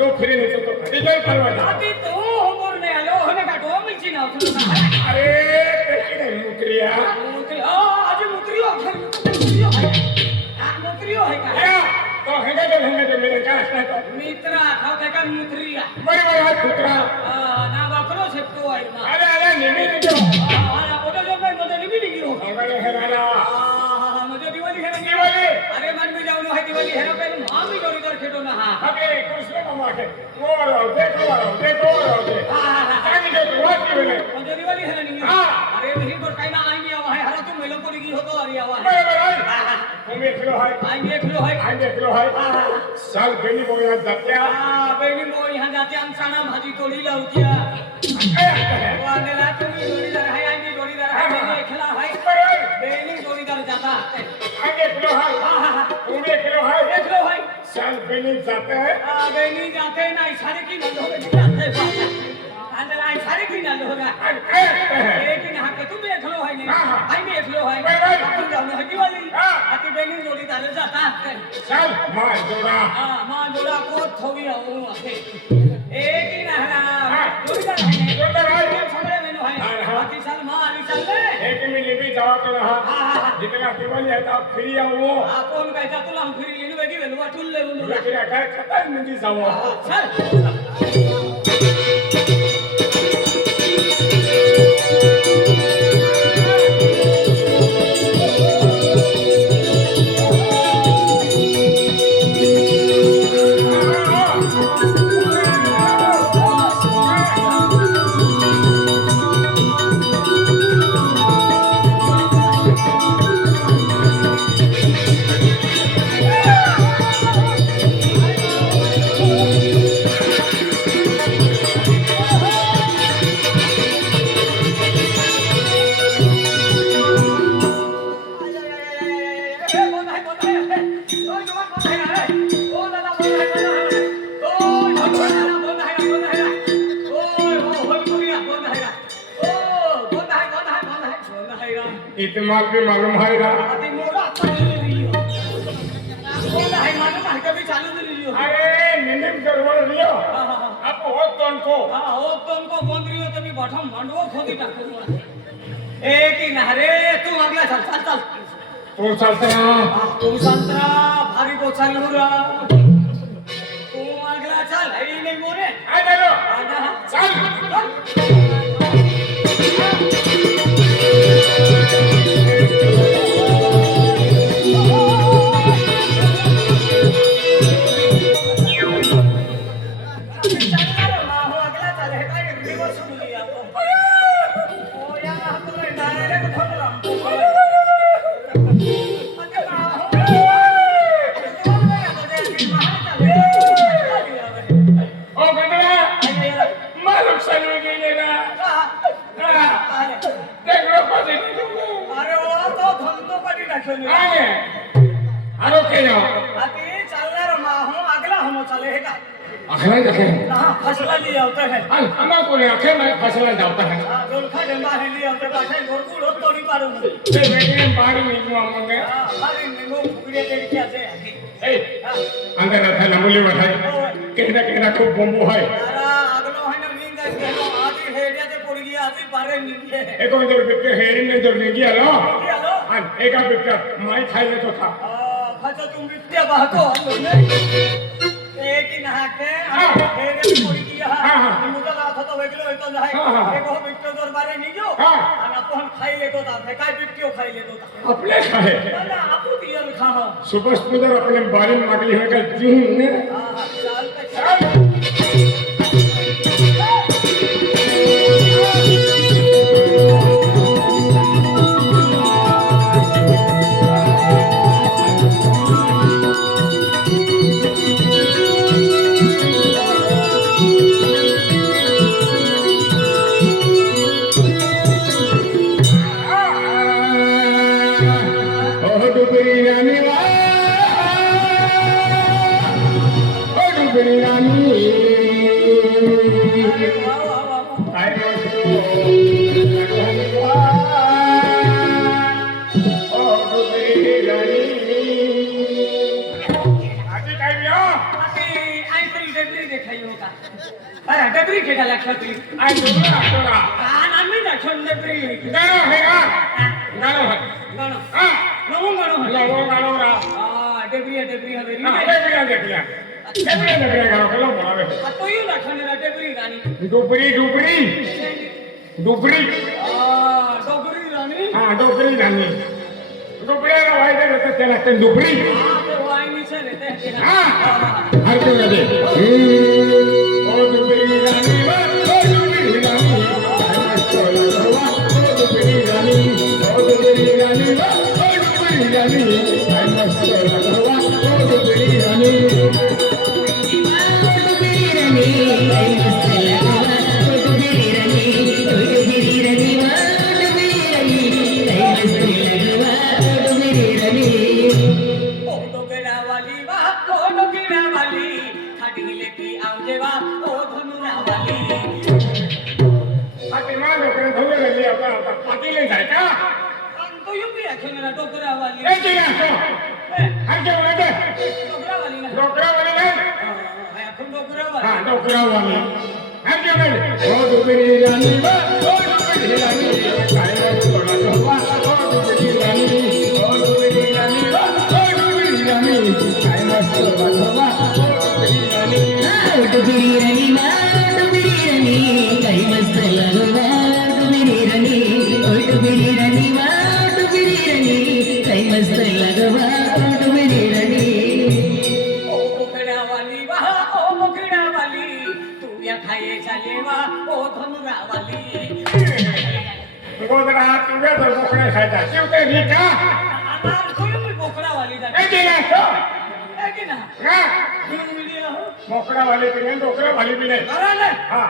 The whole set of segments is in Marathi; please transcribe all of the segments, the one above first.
तो फिरे नहीं तो घटी जाए परवाजा अति तो होमोर में आलो होने का तो मिची ना उठलो ना अरे कैसी नहीं मुकरिया मुकरी आज मुकरियो मुकरियो है का या तो हेंगे जो मेरे का है तो मित्रा खाओ ते का मुकरिया बड़े बड़े पुत्रा ना वाकरो छेतो है ना अरे निमी जो ओटो जो मैं मुझे निमी नहीं हो हमारे हेराना मुझे दिवाली है दिवाली अरे मन में जाऊँ है दिवाली है ना पे मां भी जोड़ी कर खेतो ना हां अबे कृष्ण मामा के वो देखो जानी के बात की बोले मुझे दिवाली है नहीं अरे नहीं तो काई ना आएंगे आवा है हरा तुम मेलों को लगी हो तो अरे आवा है तुम देख लो है आएंगे खलो है साल बेनी को यहाँ जाते हैं बेनी मो यहाँ जाते हम साना भाजी तोड़ी लाऊ क्या वो अंदर तुम जोड़ीदार है आएंगे जोड़ीदार है बेनी खिला है बेनी जोड़ीदार जाता आगे खिलो है तुम खिलो है देख लो भाई साल बेनी जाते हैं बेनी जाते ना इशारे की नंद हो गई जाते अंदर आई सारे की नंद होगा लेकिन हाँ के तुम देख लो है नहीं आई देख लो है तुम जाओ ना दिवाली अति बेनी जोड़ीदार जाता चल मां जोड़ा मां जोड़ा को थोड़ी हूं एक ही ना जोड़ीदार है समझे मैंने है बाकी साल मां आनी चल ले एक मिली भी जावा तो रहा जितना दिवाली है तो फ्री आओ कौन कहता तुला हम फ्री लेनु बेगी वेलवा टुल ले रुंदो लेकिन काय खतर नहीं जाओ चल इतना भी मालूम है ना अरे निनिम गड़बड़ लियो आप हो को बंद रही हो तभी बठम मंडवो खोदी टाकू एक ही ना रे तू अगला चल चल चल तू चलते हैं तू संतरा भारी को चल हुरा तू अगला चल है नहीं मोरे आ चलो चल अखला देखे फसला लिया होता है हमारे को आखिर में फसला जाता है गोलखा डंडा है लिया होते पाछे गोरकुल हो तोड़ी पारो ते बेटे बाहर निकलो हमने बाहर निकलो फुगड़े के क्या से ए अंदर रहता लंबुली बैठा कहना खूब बम्बू है यारा अगलो है ना नींद है कहलो आधी हेडिया से पड़ गया आधी पारे नींद है एको इधर बिके हेरी ने जब नहीं गया लो हां एका बिके माई खाई ले तो था खाचा तुम बिट्टिया बातो एक ही नहा के हेरे पड़ी गया मुझे ना था तो वेगलो तो जाए एको बिट्टो दरबारे नहीं गयो और अपन खाई ले तो था काय बिट्टियो खाई ले तो था अपने खाए ना आपू दिया खा सुबह सुबह अपने बारे में मागली है का जून ने चल चल अरे डबरी के डाला खतरी आई डोकरा डोकरा कान आम्ही दाखवून डबरी गाणं आहे का गाणं आहे गाणं हा नवं गाणं लवो गाणं रा डबरी हवेरी हा डेबिया डेबिया गाणं केलं बोलावे तो येऊ दाखवून डबरी गाणी डुबरी डुबरी डुबरी डोगरी गाणी हा डोबरी गाणी डुबऱ्याला व्हायचं होतं त्याला ते डुबरी ते वाईनीचे रे ते हा हरकत नाही ओ डुबरी गाणी ओ डुबरी गाणी डुबरी गाणी ओ डुबरी गाणी ओ डुबरी गाणी आई मस्त लगवा ओ डुबरी गाणी आता मा डोकरं धुवलं गेली आता पाटील जाय का डोकरावाली ए तिला हरकत वाटत डोकरावाली ना डोकरावाली नाही आपण डोकरावाली हा डोकरावाली हरकत नाही ओ डुबरी गाणी ओ डुबरी गाणी काय थोडा डोबा ओ डुबरी गाणी ओ डुबरी गाणी ओ डुबरी गाणी काय मस्त डोबा ओ डुबरी गाणी गोदरा तुझ्या जर बोकड्या खायचा शिवते नी का ए तिला हा मोकडावाली बी नाही डोकरावाली बी नाही हा हा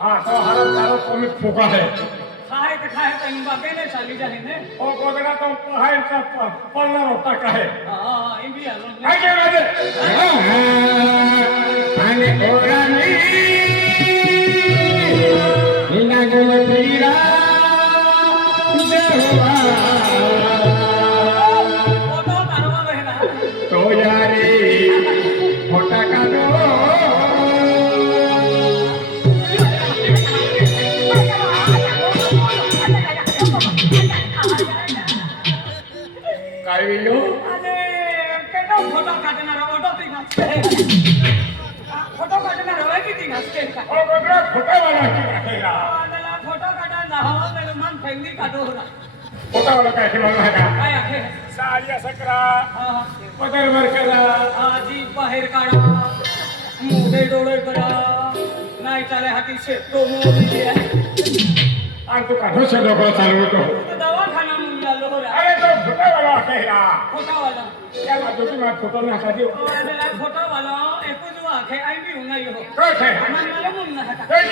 हाँ तो हरत हरत तुम्हें फूका है खाए कहीं बाकी नहीं चाली जाए ने और गोदरा तो है का पल्ला होता का है हाँ ये भी आलो है क्या राजे आने ओरानी इना गुमतीरा देवा फोटो करवा रहना तो यारे फोटा का दो काय विलो अरे केटा फोटो काढणार फोटो ती नसते फोटो काढणार होय किती नसते का ओ गोदरा फोटा वाला की रखेगा मला फोटो काढायला हवा तर मन फेंगी काढू ना फोटा वाला काय की म्हणू नका काय आहे साडी असं करा हा पदर वर करा आजी बाहेर काढा मोठे डोळे करा नाही चाले हाती शेतो मोठी आहे आणि तू का ढोसे डोकं चालवतो दवाखाना मुलगा लोहरा अरे तो फोटा वाला कहेला फोटोवाला त्याला तुझी माझ फोटो नका देऊ फोटोवाला एकूच वाखे आई भी नाही हो काय आहे मला मुन्ना हटा काय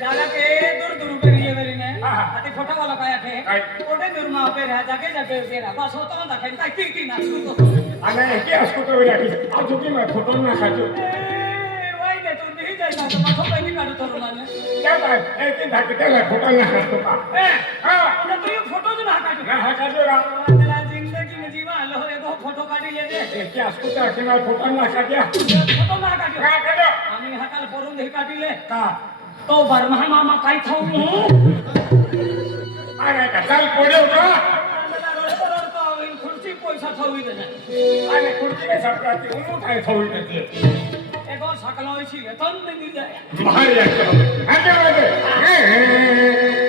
ज्याला के दूर दूर पे ये मेरी ने हाँ, हाँ। आते फोटोवाला काय आहे काय? कोटे दूर मा पे रहा जाके जाके रहा बस होता ना काय काय ती नाचू तो आणि की असतो तो वेळा की आज तुझी माझ फोटो नका देऊ वाई दे तू नाही जायचा तो माथो पहिली काढू तो मला क्या काय ए ती धाकटे त्याला फोटो नका असतो का हा तुला तू फोटो ना काढू हा का देऊ रा त्याला जिंदगी में जीवा आलो एगो फोटो काढी ले दे ए की असतो त्या की माझ फोटो नका द्या फोटो ना काढू का का देऊ आम्ही हाताला पडून दे काढिले का तो बरमहा मामा काय खाऊ अरे का चाल पडे होता खुर्ची पैसा थवी दे आणि खुर्चीने सापडा ती उमूट आहे थोडी देते एगो सकलो छी तन नहीं जाए भारी आहे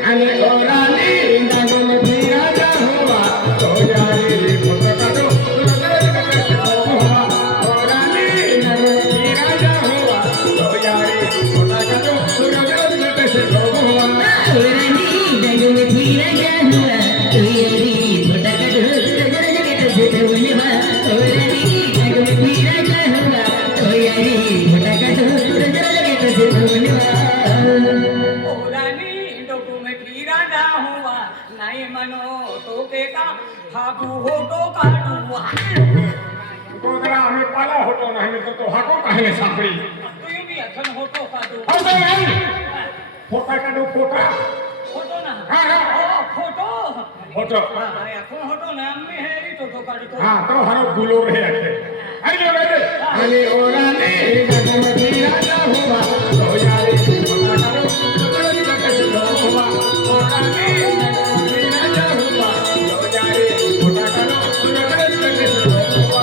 आणि ओरानी नागम फिरा जा हुआ तो यारी फोटो काढो ओरानी नागम फिरा जा हुआ तो यारी फोटो काढो कैसे लोग हुआ ओरानी डोकू में फिरा ना हुआ नहीं मनो तो के का हाकू हो तो काटुआ गोदरा आम्ही पाला होतो नाही तर तो हाको काहीने सापडी तू भी अखन होतो काटू होतो नाही फोटा काढू फोटा फोटो ना हाँ, हाँ। ओ फोटो फोटो अरे अखन होतो ना मी हेरी तो काटू हा तो हरो गुलो रे आहे हर जगह आणि ओराने जगमधी राजा हुआ तो यारे मोठा करो सुंदरी जगत हुआ ओराने जगमधी राजा हुआ तो यारे मोठा करो सुंदरी जगत हुआ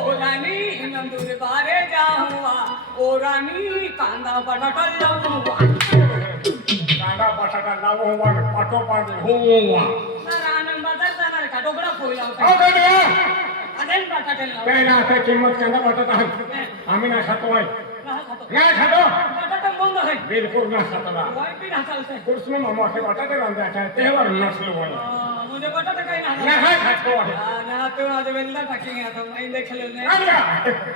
ओरानी नंदुर बारे जाहुआ ओरानी कांदा बटाटा लावूआ कांदा बटाटा लावून पाठोपाठ होऊवा आनंद बाजार जाणार का डोकळा फोयला अहो होता काय बघा अनेक बटाटे लावून पहिला आता किंमत कांदा बटाटा आहे आम्ही नाही खातो आहे खातो नाही खातो बटाटा बंद आहे बिलकुल नाही खातो ना वाई बी ना चालते कृष्ण मोठे बटाटे बांधायचे तेव्हा नसलो आहे म्हणजे बटाटा काही ना नाही खातो आहे ना तो आज वेल्ला टाकी आता मैं देखले नाही आम्हाला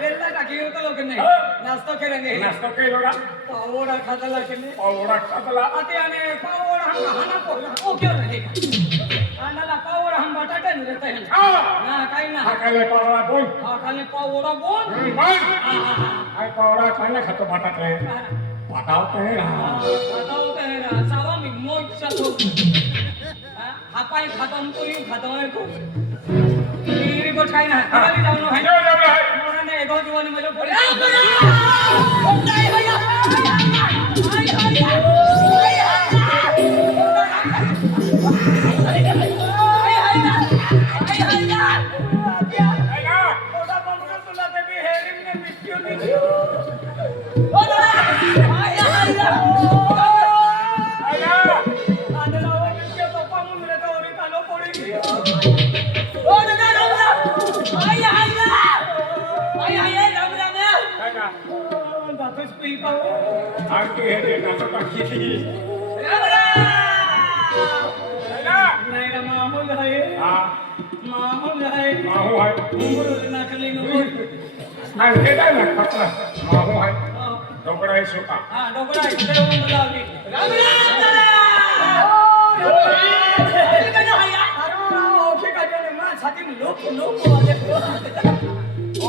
वेल्ला टाकी होता लोक नाही नाश्ता केले नाश्ता केलो ना पावडा खाताला केले पावडा खातला आता आणि पावडा हाना पोला ओ क्यों नाही आंडाला पावडा हम बटाटे न देते हैं ना काही ना हा काय पावडा बोल हा खाली पावडा बोल बोल काय पावडा खायला खातो बटाटे पटावतो आहे ना आता होता है ना सावा मी मोचा तो हा पाय खतम तो ही खतम है तो मेरी को काही ना खाली जाऊन है जेव जेवलं आहे मोरा ने एगो जीवन में पड़े नाही भैया आहे ना ओदा बंद तुला ते भी हेरिंग ने मिट्टियों ने आहे ना आदला वो मिट्टियों तो पामुन रे तो ओरी कालो पड़ी आहे ना दातच पी पाऊ आणखी हे दे नाचं टाकी आहे ना नाही रे मामूल आहे हा मामूल आहे माहू आहे मुंगरू नाकली मुंगरू आणि हे काय ना पत्रा माहू आहे डोकरा आहे सुका हा डोकरा इकडे येऊन लावली ओ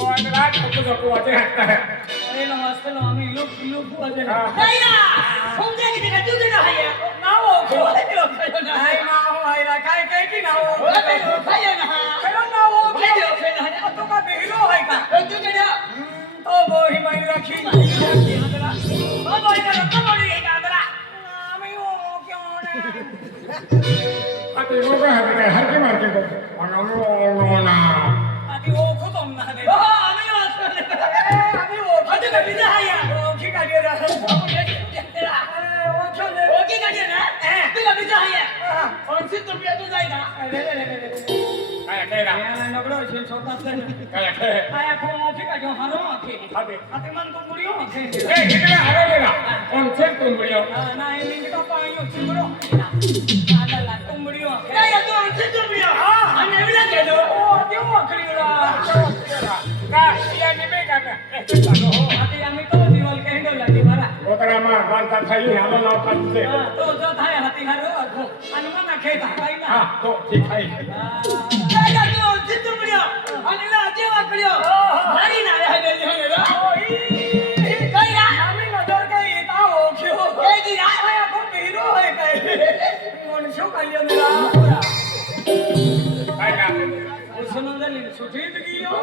आणि रात नको नको वाटे हात आहे आम्ही लुक लुक वाजे हा. नाही नाव आहे काय काय की नाव खरं नाव तो का बेहिरो आहे का तो बोही माई राखी आम्ही ओ क्यों आता लोक आहे हर की मारते बघ ना आधी ओळखू तो ना रे आम्ही ओळखू का बिजा हाया ओळखी का रे ओळखी का रे ना तुला बिजा हाया कोणसी तुम्ही तू जाय का काय काय रा या नगडो शेल सोतात काय काय आया को ओळखी का जो हरो आखे अबे आते मन तो मुडियो आखे ए इकडे हरवले ना कोणचे तुंबडियो ना इंग का पायो चिंगरो आला तो मुडियो आखे या तो अंचे तो मुडियो आणि एवढा गेलो ओ ते ओळखलीला का या निमे का चालू हो आते आम्ही तो दिवाल कहंडो लागी बरा ओकरा मा बांधा थाई हाला लाव पाते तो जो थाय हाती हारो आखो आणि मना खेता काही हा ना तो ठीक आहे या तो अंचे तो मुडियो आणि ना जेवा करियो भारी ना रे गेली हो रे काही ना आम्ही नजर काही येता हो खेळो काही की ना आया को हिरो आहे काय कोण शो कालियो मेरा काय का उसनं जली सुटीत गियो